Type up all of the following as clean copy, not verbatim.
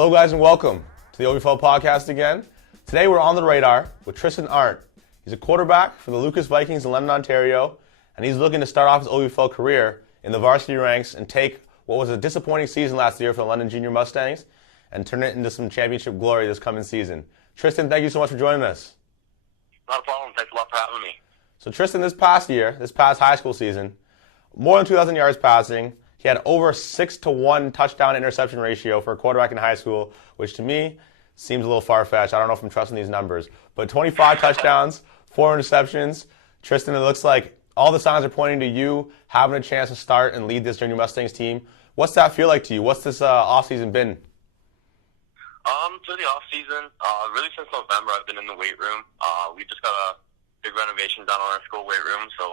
Hello guys and welcome to the OVFL podcast again. Today we're on the radar with Tristan Ardnt. He's a quarterback for the Lucas Vikings in London, Ontario, and he's looking to start off his OVFL career in the varsity ranks and take what was a disappointing season last year for the London Junior Mustangs and turn it into some championship glory this coming season. Tristan, thank you so much for joining us. Not a problem. Thanks a lot for having me. So Tristan, this past high school season, more than 2,000 yards passing. He had over 6-to-1 touchdown interception ratio for a quarterback in high school, which to me seems a little far-fetched. I don't know if I'm trusting these numbers. But 25 touchdowns, 4 interceptions. Tristan, it looks like all the signs are pointing to you having a chance to start and lead this Junior Mustangs team. What's that feel like to you? What's this offseason been? Through the off-season, really since November, I've been in the weight room. We just got a big renovation done on our school weight room, so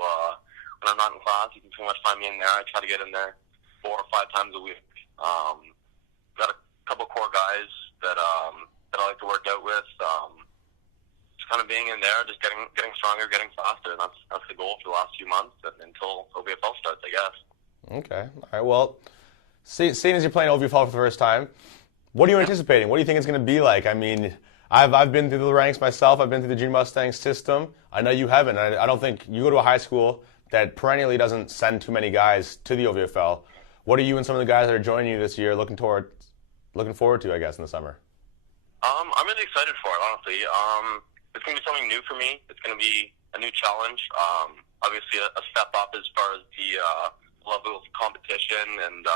when I'm not in class, you can pretty much find me in there. I try to get in there 4 or 5 times a week. Got a couple core guys that I like to work out with. Just kind of being in there, just getting stronger, getting faster, and that's the goal for the last few months until OVFL starts, I guess. Okay. All right. Well, seeing as you're playing OVFL for the first time, what are you anticipating? What do you think it's going to be like? I mean, I've been through the ranks myself. I've been through the Junior Mustangs system. I know you haven't. I don't think you go to a high school that perennially doesn't send too many guys to the OVFL. What are you and some of the guys that are joining you this year looking forward to, I guess, in the summer? I'm really excited for it, honestly. It's going to be something new for me. It's going to be a new challenge. Obviously, a step up as far as the level of competition and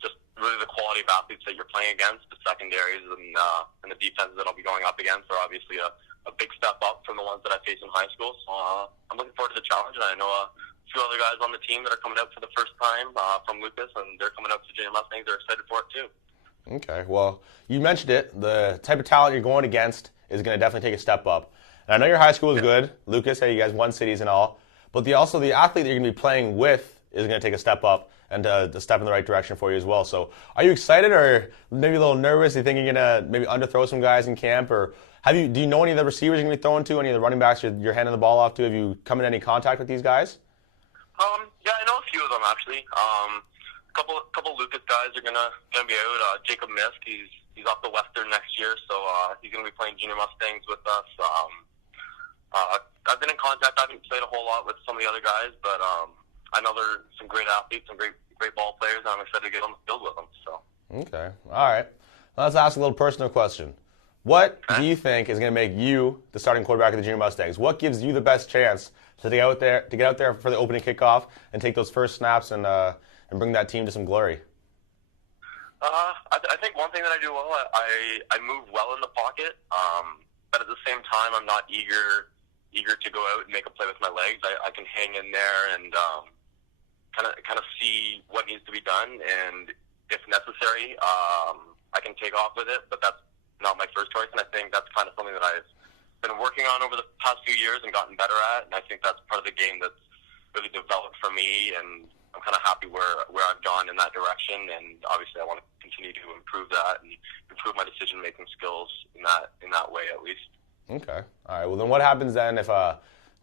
just really the quality of athletes that you're playing against. The secondaries and the defenses that I'll be going up against are obviously a big step up from the ones that I faced in high school. So I'm looking forward to the challenge, and I know a few other guys on the team that are coming out for the first time from Lucas, and they're coming out to Junior Mustangs. They're excited for it too. Okay, well, you mentioned it. The type of talent you're going against is going to definitely take a step up. And I know your high school is good. Lucas, hey, you guys won cities and all. But also the athlete that you're going to be playing with is going to take a step up and a step in the right direction for you as well. So are you excited or maybe a little nervous? Do you think you're going to maybe underthrow some guys in camp? Or do you know any of the receivers you're going to be throwing to, any of the running backs you're handing the ball off to? Have you come in any contact with these guys? Yeah, I know a few of them actually. Couple Lucas guys are gonna be out. Jacob Misk, he's off the Western next year, so he's gonna be playing Junior Mustangs with us. I've been in contact. I haven't played a whole lot with some of the other guys, but I know they're some great athletes, some great ball players, and I'm excited to get on the field with them. So. Okay, all right. Let's ask a little personal question. What do you think is going to make you the starting quarterback of the Junior Mustangs? What gives you the best chance to get out there for the opening kickoff and take those first snaps and bring that team to some glory? I think one thing that I do well, I move well in the pocket, but at the same time, I'm not eager to go out and make a play with my legs. I can hang in there and kind of see what needs to be done, and if necessary, I can take off with it. But that's not my first choice, and I think that's kind of something that I've been working on over the past few years and gotten better at, and I think that's part of the game that's really developed for me, and I'm kind of happy where I've gone in that direction, and obviously I want to continue to improve that and improve my decision-making skills in that way at least. Okay. All right. Well, then what happens then if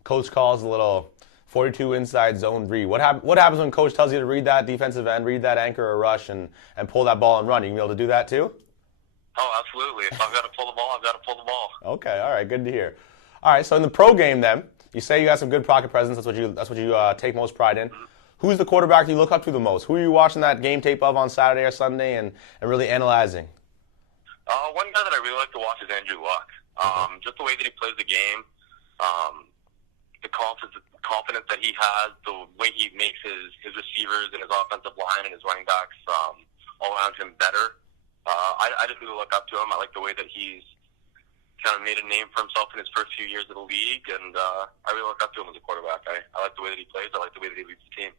coach calls a little 42 inside zone read? What happens when coach tells you to read that defensive end, read that anchor or rush, and pull that ball and run? You can be able to do that too? Oh, absolutely. If I've got to pull the ball, I've got to pull the ball. Okay. All right. Good to hear. All right. So in the pro game then, you say you got some good pocket presence. That's what you take most pride in. Mm-hmm. Who's the quarterback you look up to the most? Who are you watching that game tape of on Saturday or Sunday and really analyzing? One guy that I really like to watch is Andrew Luck. Just the way that he plays the game, the confidence that he has, the way he makes his receivers and his offensive line and his running backs all around him better. I just really look up to him. I like the way that he's kind of made a name for himself in his first few years of the league, and I really look up to him as a quarterback. I like the way that he plays. I like the way that he leads the team.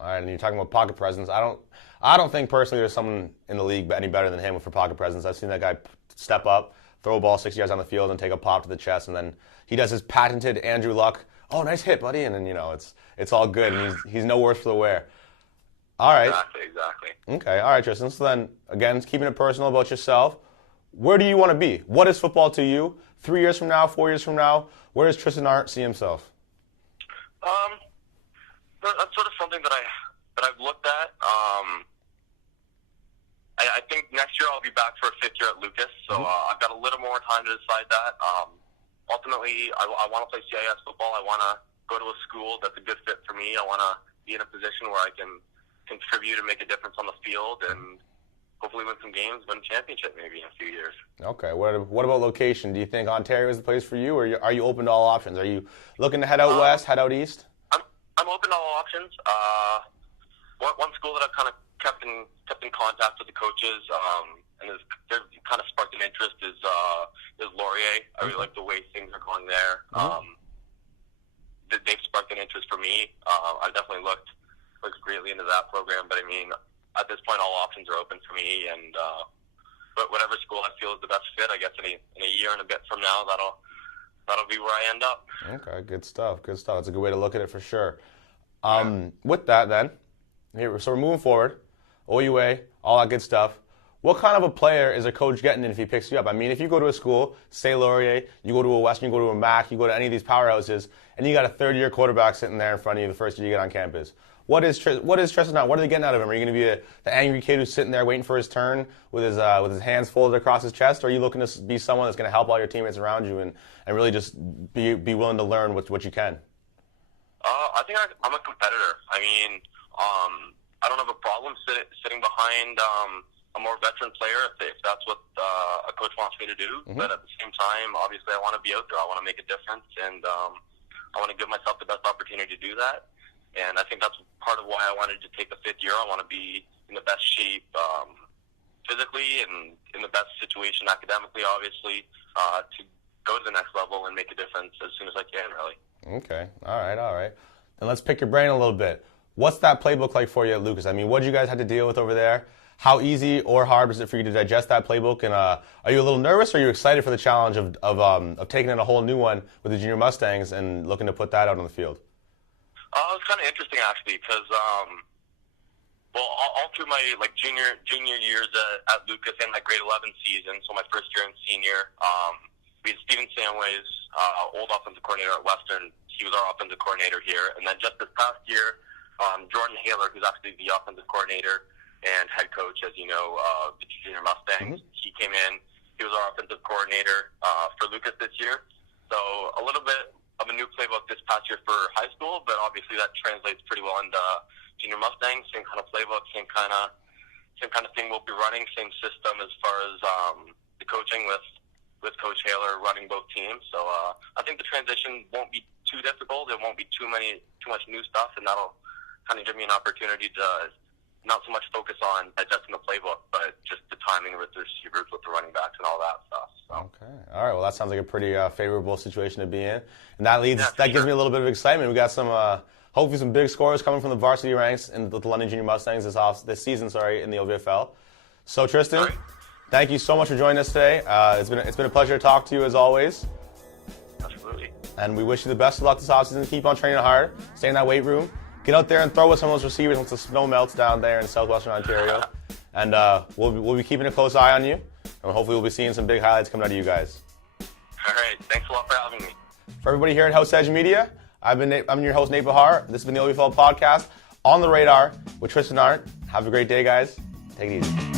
All right, and you're talking about pocket presence. I don't think personally there's someone in the league any better than him for pocket presence. I've seen that guy step up, throw a ball 60 yards on the field, and take a pop to the chest, and then he does his patented Andrew Luck. Oh, nice hit, buddy, and then it's all good, and he's no worse for the wear. All right. Exactly. Okay. All right, Tristan. So then, again, keeping it personal about yourself. Where do you want to be? What is football to you? 3 years from now, 4 years from now, where does Tristan Ardnt see himself? That's sort of something that I've looked at. I think next year I'll be back for a 5th year at Lucas, so I've got a little more time to decide that. Ultimately, I want to play CIS football. I want to go to a school that's a good fit for me. I want to be in a position where I can contribute and make a difference on the field and hopefully win some games, win a championship maybe in a few years. Okay. What about location? Do you think Ontario is the place for you, or are you open to all options? Are you looking to head out west, head out east? I'm open to all options. One school that I've kind of kept in contact with the coaches, and they've kind of sparked an interest is Laurier. I really like the way things are going there. They've sparked an interest for me. I definitely looked greatly into that program, but I mean, at this point, all options are open for me, and but whatever school I feel is the best fit, I guess in a year and a bit from now, that'll be where I end up. Okay, good stuff. It's a good way to look at it for sure. With that, then, so we're moving forward. OUA, all that good stuff. What kind of a player is a coach getting if he picks you up? I mean, if you go to a school, say Laurier, you go to a Western, you go to a Mac, you go to any of these powerhouses, and you got a third-year quarterback sitting there in front of you the first year you get on campus. What is Tristan? What are they getting out of him? Are you going to be the angry kid who's sitting there waiting for his turn with his hands folded across his chest, or are you looking to be someone that's going to help all your teammates around you and really just be willing to learn what you can? I think I'm a competitor. I mean, I don't have a problem sitting behind a more veteran player if that's what a coach wants me to do. But at the same time, obviously, I want to be out there. I want to make a difference, and I want to give myself the best opportunity to do that. And I think that's part of why I wanted to take the 5th year. I want to be in the best shape physically and in the best situation academically, obviously, to go to the next level and make a difference as soon as I can, really. Okay. All right. Then let's pick your brain a little bit. What's that playbook like for you at Lucas? I mean, what did you guys have to deal with over there? How easy or hard was it for you to digest that playbook? And are you a little nervous, or are you excited for the challenge of taking in a whole new one with the Junior Mustangs and looking to put that out on the field? It was kind of interesting, actually, because all through my junior years at Lucas and my grade 11 season, so my first year and senior, we had Steven Samways, old offensive coordinator at Western. He was our offensive coordinator here. And then just this past year, Jordan Haler, who's actually the offensive coordinator and head coach, as you know, the Junior Mustangs, he came in. He was our offensive coordinator for Lucas this year. So a little bit of a new playbook this past year for high school, but obviously that translates pretty well into Junior Mustangs. Same kind of playbook, same kind of thing we'll be running. Same system as far as the coaching with Coach Haler running both teams. So I think the transition won't be too difficult. There won't be too much new stuff, and that'll kind of give me an opportunity to not so much focus on adjusting the playbook, but just the timing with the receivers, with the running backs, and all that stuff. So. Okay. All right. Well, that sounds like a pretty favorable situation to be in, and that gives me a little bit of excitement. We got some hopefully some big scores coming from the varsity ranks in the London Junior Mustangs this season. In the OVFL. So Tristan, thank you so much for joining us today. It's been a pleasure to talk to you as always. Absolutely. And we wish you the best of luck this offseason. Keep on training hard. Stay in that weight room. Get out there and throw with some of those receivers once the snow melts down there in southwestern Ontario. And we'll be keeping a close eye on you. And hopefully we'll be seeing some big highlights coming out of you guys. All right. Thanks a lot for having me. For everybody here at House Edge Media, I'm your host, Nate Bahar. This has been the OVFL podcast, On the Radar with Tristan Ardnt. Have a great day, guys. Take it easy.